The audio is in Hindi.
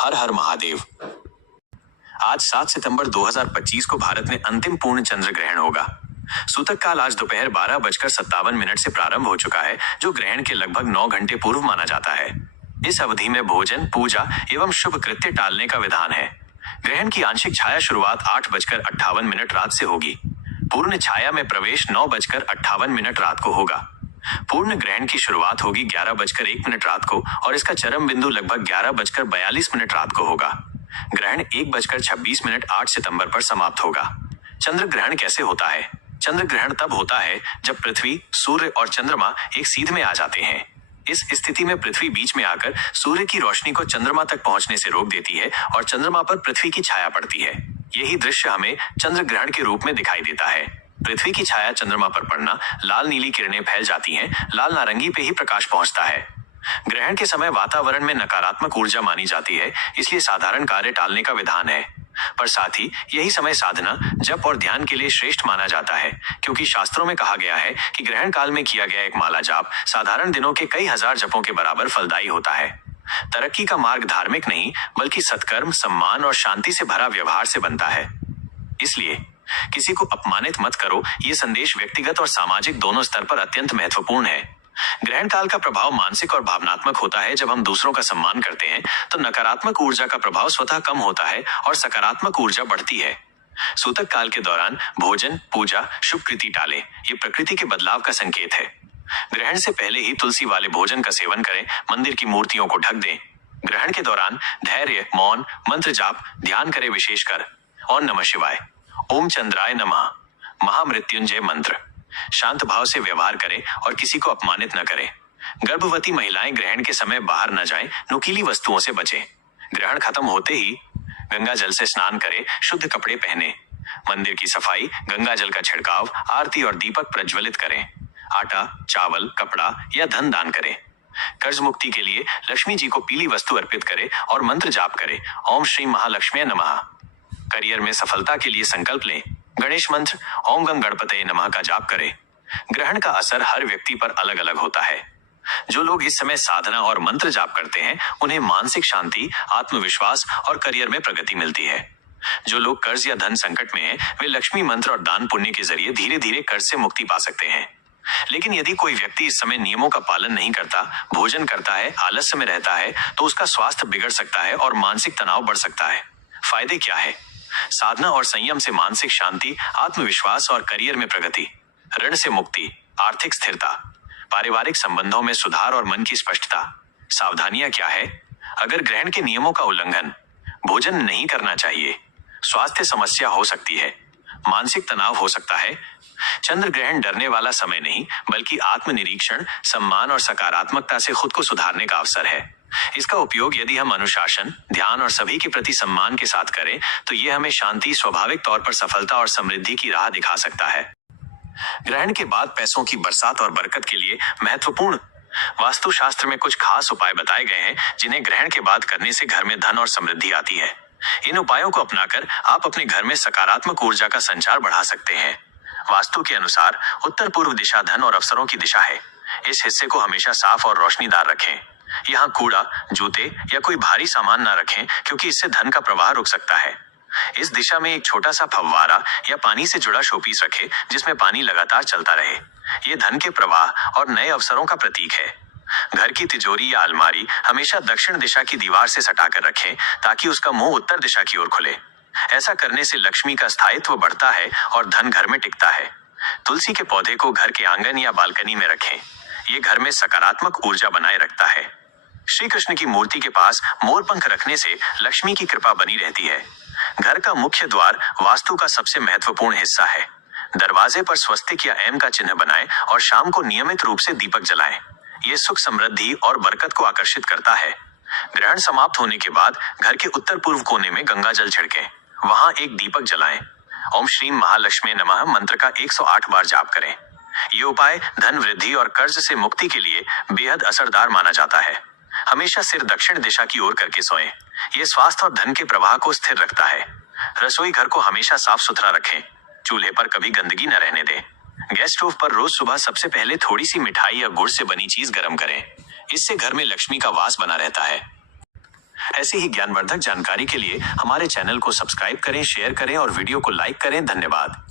हर हर महादेव। आज 7 सितंबर 2025 को भारत में अंतिम पूर्ण चंद्र ग्रहण होगा। सूतक काल आज दोपहर 12:57 से प्रारंभ हो चुका है, जो ग्रहण के लगभग 9 घंटे पूर्व माना जाता है। इस अवधि में भोजन, पूजा एवं शुभ कृत्य टालने का विधान है। ग्रहण की आंशिक छाया शुरुआत 8:58 रात से होगी। पूर्ण छाया में प्रवेश 9:58 रात को होगा। पूर्ण ग्रहण की शुरुआत होगी 11:01 रात को और इसका चरम बिंदु लगभग 11:42 रात को होगा। ग्रहण 1:26 8 सितंबर पर समाप्त होगा। चंद्र ग्रहण कैसे होता है? चंद्र ग्रहण तब होता है जब पृथ्वी, सूर्य और चंद्रमा एक सीध में आ जाते हैं। इस स्थिति में पृथ्वी बीच में आकर सूर्य की रोशनी को चंद्रमा तक पहुंचने से रोक देती है और चंद्रमा पर पृथ्वी की छाया पड़ती है। यही दृश्य हमें चंद्र ग्रहण के रूप में दिखाई देता है। पृथ्वी की छाया चंद्रमा पर पड़ना, लाल नीली किरणें फैल जाती हैं, लाल नारंगी पे ही प्रकाश पहुंचता है। ग्रहण के समय वातावरण में नकारात्मक ऊर्जा मानी जाती है, इसलिए साधारण कार्य टालने का विधान है। पर साथ ही यही समय साधना, जप और ध्यान के लिए श्रेष्ठ माना जाता है, क्योंकि शास्त्रों में कहा गया है कि ग्रहण काल में किया गया एक माला जाप साधारण दिनों के कई हजार जपों के बराबर फलदायी होता है। तरक्की का मार्ग धार्मिक नहीं, बल्कि सत्कर्म, सम्मान और शांति से भरा व्यवहार से बनता है। इसलिए किसी को अपमानित मत करो, ये संदेश व्यक्तिगत और सामाजिक दोनों स्तर पर अत्यंत महत्वपूर्ण है। ग्रहण काल का प्रभाव मानसिक और भावनात्मक होता है। जब हम दूसरों का सम्मान करते हैं तो नकारात्मक ऊर्जा का प्रभाव स्वतः कम होता है और सकारात्मक ऊर्जा बढ़ती है। सूतक काल के दौरान भोजन, पूजा, शुभ कृति टाले, ये प्रकृति के बदलाव का संकेत है। ग्रहण से पहले ही तुलसी वाले भोजन का सेवन करें, मंदिर की मूर्तियों को ढक दें। ग्रहण के दौरान धैर्य, मौन, मंत्र जाप, ध्यान करें, विशेषकर ओम नमः शिवाय, ओम चंद्राय नमः, महामृत्युंजय मंत्र। शांत भाव से व्यवहार करें और किसी को अपमानित न करें। गर्भवती महिलाएं ग्रहण के समय बाहर न जाएं, नुकीली वस्तुओं से बचें। ग्रहण खत्म होते ही गंगा जल से स्नान करें, शुद्ध कपड़े पहने, मंदिर की सफाई, गंगा जल का छिड़काव, आरती और दीपक प्रज्वलित करें। आटा, चावल, कपड़ा या धन दान करें। कर्ज मुक्ति के लिए लक्ष्मी जी को पीली वस्तु अर्पित करें और मंत्र जाप करें, ओम श्री महालक्ष्मी नमः। करियर में सफलता के लिए संकल्प लें, गणेश मंत्र ओम गंग गणपतये नमः का जाप करें। ग्रहण का असर हर व्यक्ति पर अलग अलग होता है। जो लोग इस समय साधना और मंत्र जाप करते हैं, उन्हें मानसिक शांति, आत्मविश्वास और करियर में प्रगति मिलती है। जो लोग कर्ज या धन संकट में हैं, वे लक्ष्मी मंत्र और दान पुण्य के जरिए धीरे धीरे कर्ज से मुक्ति पा सकते हैं। लेकिन यदि कोई व्यक्ति इस समय नियमों का पालन नहीं करता, भोजन करता है, आलस्य में रहता है, तो उसका स्वास्थ्य बिगड़ सकता है और मानसिक तनाव बढ़ सकता है। फायदे क्या है? साधना और संयम से मानसिक शांति, आत्मविश्वास और करियर में प्रगति, ऋण से मुक्ति, आर्थिक स्थिरता, पारिवारिक संबंधों में सुधार और मन की स्पष्टता। सावधानियां क्या है? अगर ग्रहण के नियमों का उल्लंघन, भोजन नहीं करना चाहिए, स्वास्थ्य समस्या हो सकती है, मानसिक तनाव हो सकता है। चंद्र ग्रहण डरने वाला समय नहीं, बल्कि आत्मनिरीक्षण, सम्मान और सकारात्मकता से खुद को सुधारने का अवसर है। इसका उपयोग यदि हम अनुशासन, ध्यान और सभी के प्रति सम्मान के साथ करें, तो यह हमें शांति, स्वाभाविक तौर पर सफलता और समृद्धि की राह दिखा सकता है। ग्रहण के बाद पैसों की बरसात और बरकत के लिए महत्वपूर्ण वास्तुशास्त्र में कुछ खास उपाय बताए गए हैं, जिन्हें ग्रहण के बाद करने से घर में धन और समृद्धि आती है। इन उपायों को अपनाकर आप अपने घर में सकारात्मक ऊर्जा का संचार बढ़ा सकते हैं। वास्तु के अनुसार उत्तर पूर्व दिशा धन और अवसरों की दिशा है। इस हिस्से को हमेशा साफ और रोशनीदार रखें। यहाँ कूड़ा, जूते या कोई भारी सामान ना रखें, क्योंकि इससे धन का प्रवाह रुक सकता है। इस दिशा में एक छोटा सा फव्वारा या पानी से जुड़ा शोपीस रखें, जिसमें पानी लगातार चलता रहे। ये धन के प्रवाह और नए अवसरों का प्रतीक है। घर की तिजोरी या अलमारी हमेशा दक्षिण दिशा की दीवार से सटाकर रखें, ताकि उसका मुंह उत्तर दिशा की ओर खुले। ऐसा करने से लक्ष्मी का स्थायित्व बढ़ता है और धन घर में टिकता है। तुलसी के पौधे को घर के आंगन या बालकनी में रखें। ये घर में सकारात्मक ऊर्जा बनाए रखता है। श्री कृष्ण की मूर्ति के पास मोर पंख रखने से लक्ष्मी की कृपा बनी रहती है। घर का मुख्य द्वार वास्तु का सबसे महत्वपूर्ण हिस्सा है। दरवाजे पर स्वस्तिक या एम का चिन्ह बनाएं और शाम को नियमित रूप से दीपक जलाएं। ये सुख, समृद्धि और बरकत को आकर्षित करता है। ग्रहण समाप्त होने के बाद घर के उत्तर पूर्व कोने में गंगा जल छिड़कें, वहां एक दीपक जलाएं। ओम श्री महालक्ष्मी नमः मंत्र का 108 बार जाप करें। ये उपाय धन वृद्धि और कर्ज से मुक्ति के लिए बेहद असरदार माना जाता है। हमेशा सिर दक्षिण दिशा की ओर करके सोएं। ये स्वास्थ्य और धन के प्रवाह को स्थिर रखता है। रसोई घर को हमेशा साफ सुथरा रखें। चूल्हे पर कभी गंदगी न रहने दें। गैस स्टोव पर रोज सुबह सबसे पहले थोड़ी सी मिठाई या गुड़ से बनी चीज गर्म करें। इससे घर में लक्ष्मी का वास बना रहता है। ऐसी ही ज्ञानवर्धक जानकारी के लिए हमारे चैनल को सब्सक्राइब करें, शेयर करें और वीडियो को लाइक करें। धन्यवाद।